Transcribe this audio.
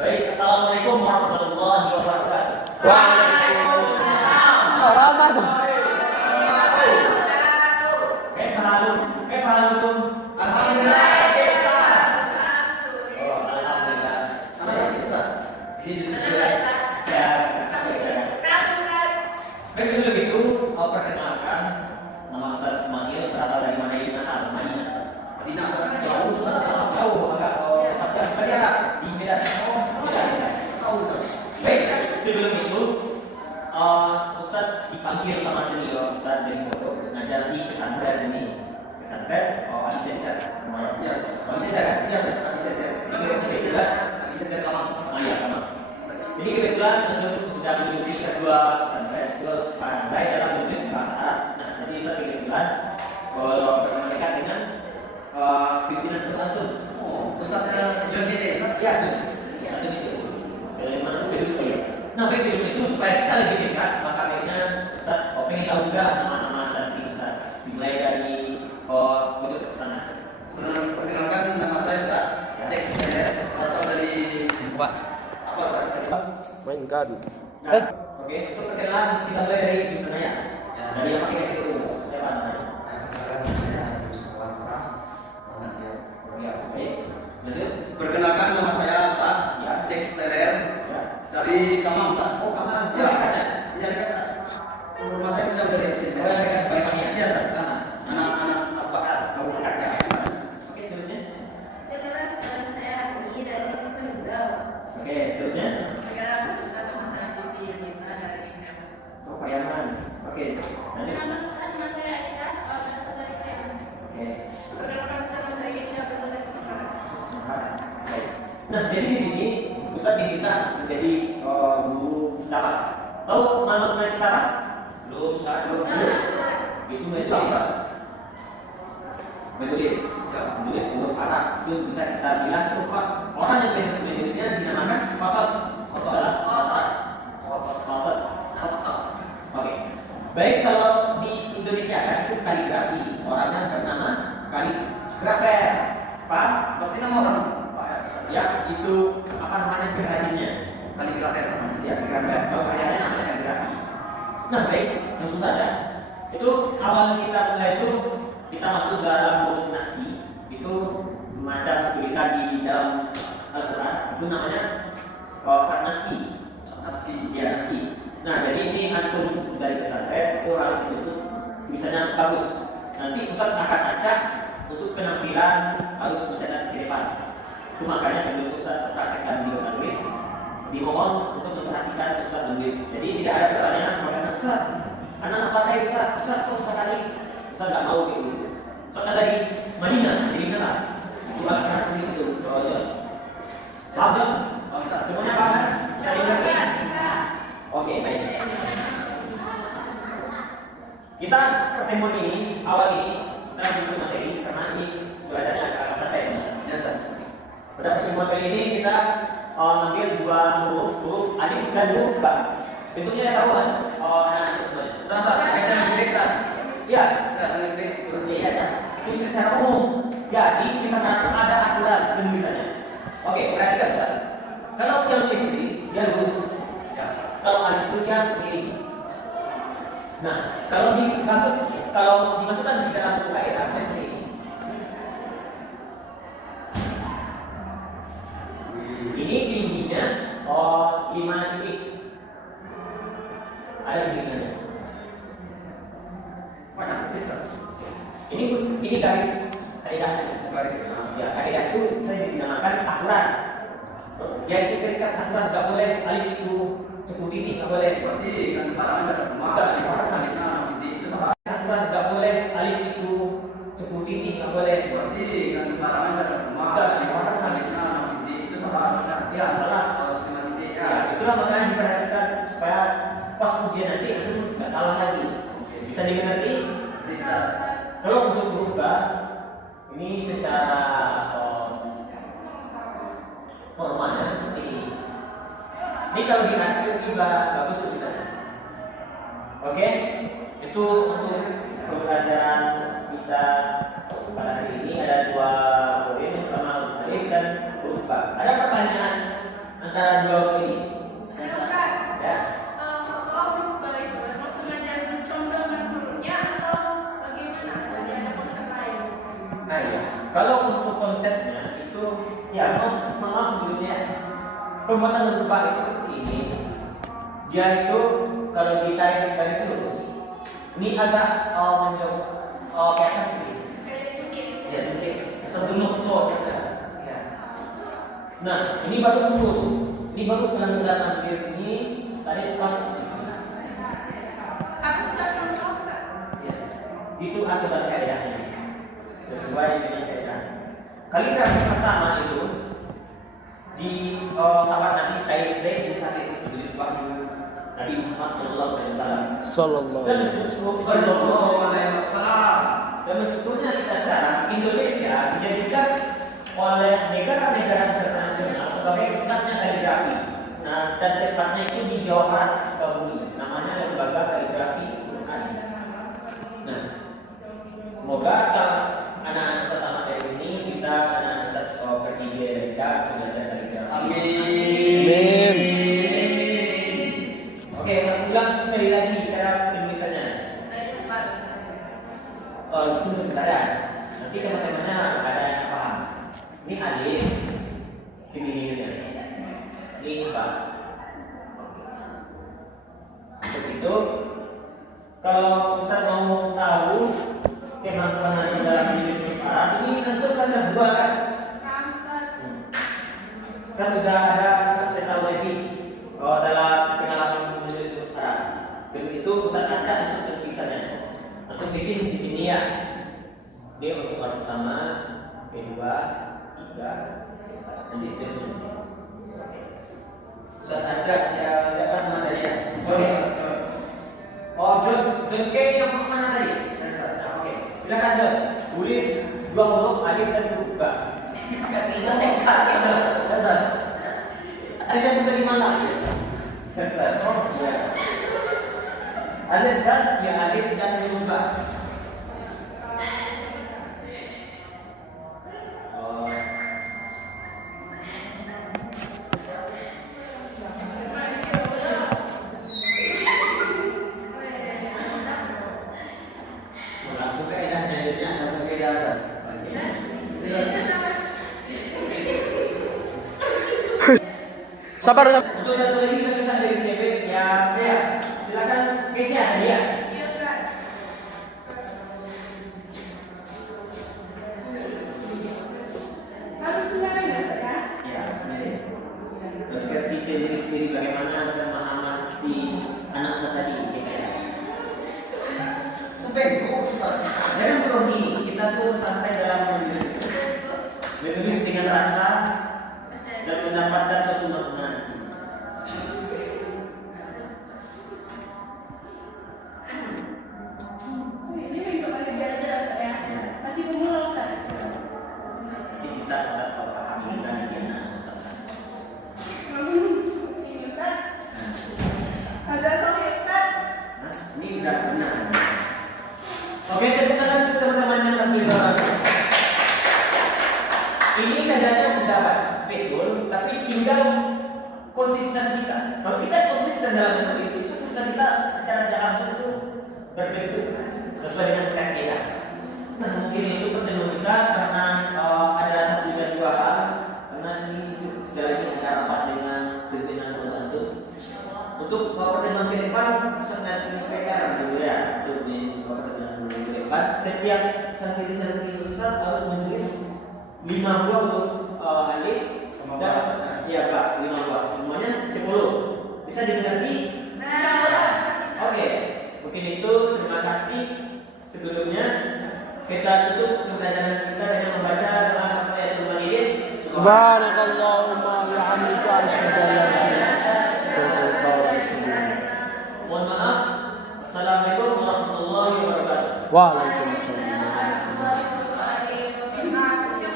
Baik, assalamualaikum warahmatullahi wabarakatuh. Waalaikumsalam warahmatullahi Kaifahalukum? Alhamdulillah, Ustaz. Oh, alhamdulillah. Sama ya, Ustaz. Di sini dulu ya. Ya, sampai ya. Baik, sebelum itu, perkenalkan nama Ustaz Ismail, berasal dari mana ini? Madinah. Madinah, jauh, Ustaz. Jauh, agak tempat yang kerja di Medan. Baik, sebelum itu Ustaz dipanggil sama senior Ustaz dari Pondok ngajar di pesantren ini. Pesantren Alisenter. Ya, Alisenter kan? iya, Alisenter. Kebetulan Alisenter Kamang. iya, Kamang. Jadi kebetulan untuk sudah menduduki kedua pesantren terus pandai dalam menulis bahasa Arab. Nah, jadi Ustaz kebetulan berteman dekat dengan pimpinan antum. Oh, Ustaznya John Dede, Ustaz. Ya, John itu. Mana sudah dulu ya. Nah, baik sebelum itu supaya kita lebih dekat, maka kayaknya Ustaz pengen tahu juga nama-nama santri Ustaz. Dimulai dari pojok ke sana. Perkenalkan nama saya Ustaz Cek saya asal dari Pak, apa Ustaz? mainkan. Nah, oke, itu perkenalan kita mulai dari sana ya. Dari yang pakai itu saya namanya. Baik, lanjut. Perkenalkan nama saya Ustaz Ya. Cek Steler Ya. dari Kamang Ustaz. Oh, Kamang. Ya, Ya. ya, rumah saya jauh dari sini. Oh, ya, ya, baiknya. Iya, Ustaz. Anak-anak Abakar. Ya. Ya. Oke, seterusnya. Kebetulan saya Ani dari Pemda. Oke, seterusnya. Sekarang Ustaz Muhammad Bibi Yunita dari Pemda. Oh, Payaman. Oke, lanjut. Nama Ustaz nama saya Aisyah, berasal dari Pemda. Oke. Perkenalkan Ustaz nama saya Aisyah, berasal dari Semarang. Baik. Nah, jadi di sini Ustaz diminta menjadi guru kitabah. Tahu mana kitabah? Belum, Ustaz. Belum. Itu menulis. Menulis. Ya, menulis huruf Arab. Itu bisa kita bilang itu orang yang menulisnya dinamakan khatat. Khatat. Oke. Baik, kalau di Indonesia kan itu kaligrafi. Orangnya bernama kaligrafer. Paham? Berarti nama orang Ya, itu apa namanya pengrajinnya? kaligrafer. Ya, kaligrafer. Kalau karyanya namanya kaligrafi. Nah, baik, langsung saja. Itu awal kita mulai itu kita masuk dalam huruf nasbi. Itu semacam tulisan di dalam Al-Quran. Itu namanya nasbi. Nasbi. Ya, nasbi. Nah, jadi ini antum dari pesantren itu harus betul tulisannya harus bagus. Nanti Ustaz akan acak untuk penampilan harus mencatat di depan. Itu makanya sebelum Ustaz praktekkan video menulis, dimohon untuk memperhatikan Ustaz menulis. Jadi tidak ada pertanyaan mengatakan Ustaz, anak apa tadi Ustaz? Ustaz kok sekali? Ustaz nggak mau kayak gitu. Ustaz dari Madinah, jadi mana? Itu anak keras seperti itu. Paham dong? Ustaz. Semuanya paham kan? Cari ngerti? Oke, baik. Kita pertemuan ini, awal ini kita langsung materi karena ini belajarnya agak santai. Ya, Ustaz. Pada pertemuan kali ini kita ambil dua huruf alif dan huruf ba. Bentuknya tahu kan? Anak-anak semuanya. Nah, Ustaz, kita listrik, Ustaz. Iya, Ya, listrik. Iya, Ustaz. itu secara umum. Jadi di sana ada aturan penulisannya. Oke, perhatikan Ustaz. Kalau yang listrik dia lurus. Ya. Kalau alif itu dia miring. Nah, kalau di kampus, kalau dimasukkan di dalam buku kaidah seperti ini. Ini tingginya 5 titik. Ada tingginya. Mana? Ustaz. Ini garis kaidahnya. Garis. Ya, kaidah itu saya dinamakan aturan. Ya, itu terikat aturan, nggak boleh alif itu 10 titik, nggak boleh. Berarti kasih parang Ustaz. Enggak, Parang alifnya 6 titik itu sama. Aturan nggak boleh alif itu 10 titik, nggak boleh. Berarti kasih parang Ustaz. Parang alifnya 6 titik itu sama Ustaz. Ya, salah. Kalau 9 titik ya. Ya, itulah makanya diperhatikan supaya pas ujian nanti itu nggak salah lagi. Bisa dimengerti? Bisa. Kalau untuk huruf ba, ini secara formalnya seperti ini. Ini kalau dikasih tiba bagus tulisannya. Oke, itu untuk pembelajaran kita pada hari ini ada dua poin, yang pertama huruf alif dan huruf ba. Ada pertanyaan antara dua huruf ini? Ya. Nah ya, kalau untuk konsepnya itu ya memang sebelumnya pembuatan huruf ba itu seperti ini. Dia itu kalau ditarik garis lurus, ini agak menjauh ke atas sedikit. Ya, sedikit sebelum to saja. Ya. Nah, ini baru mundur. Ini baru pelan-pelan ambil sini, tarik pas di sini. Ya. Itu aturan kaidahnya. Sesuai dengan kaidah. Kaligrafi pertama itu di sahabat Nabi Zaid bin Sabit itu ditulis wahyu Nabi Muhammad Sallallahu Alaihi Wasallam. Sallallahu Alaihi Wasallam. Dan sebetulnya kita sekarang Indonesia dijadikan oleh negara-negara internasional sebagai pusatnya kaligrafi. Nah, dan tempatnya itu di Jawa Barat, Sukabumi. Namanya Lembaga Kaligrafi Quran. Nah, semoga anak-anak pertama dari sini bisa pergi di Amerika belajar kaligrafi. Amin. Oke, saya ulang sekali lagi cara penulisannya. Itu sebentar. Nanti teman-temannya ada yang paham. Ini alif, ini lima. Untuk itu, kalau Ustaz mau tahu kemampuan Anda dalam menulis huruf Arab, ini tentu kan dua kan? Kan sudah ada saya tahu lagi dalam pengalaman menulis huruf Arab. Untuk itu Ustaz acak untuk penulisannya. Untuk bikin di sini ya. Dia untuk orang pertama, kedua, tiga, nanti seterusnya. Ustaz acak ya siapa nama tadi? John K yang mana tadi? Oke, silakan John. Tulis dua huruf alif dan huruf ba. Alif itu dari mana? Oh iya. Alif zat ya alif dan huruf ba. Sabar. Untuk satu lagi kita dari CB ya, silakan Kesia dia. Ya, sendiri. Terus versi sendiri bagaimana pemahaman si anak saya tadi Kesia. Jangan grogi, kita tuh santai dalam menulis dengan rasa dan mendapatkan suatu makna. Bisa kalau pahami dan ini udah benar. Oke, kita lanjut teman-teman yang lebih baik. Ini kadangnya mendapat betul, tapi tinggal konsisten kita. Kalau kita konsisten dalam menulis itu bisa kita secara tidak langsung itu berbentuk sesuai dengan kaidah. Nah, mungkin itu pertemuan kita karena ada satu dan dua hal. Karena ini segalanya kita rapat dengan pimpinan pembantu. Untuk pertemuan ke depan, saya sampaikan dulu ya untuk pertemuan ke depan. Setiap santri Ustaz harus menulis 5 buah huruf alif dan ya Pak 5 buah. Semuanya 10. Bisa dimengerti? Oke. Mungkin itu terima kasih sebelumnya. Kita tutup pembelajaran kita dengan membaca doa Al-Fatihah Majelis. Subhanakallahumma wa bihamdika asyhadu an la ilaha illa anta astaghfiruka wa atubu ilaik. Mohon maaf. Assalamualaikum warahmatullahi wabarakatuh. Waalaikumsalam.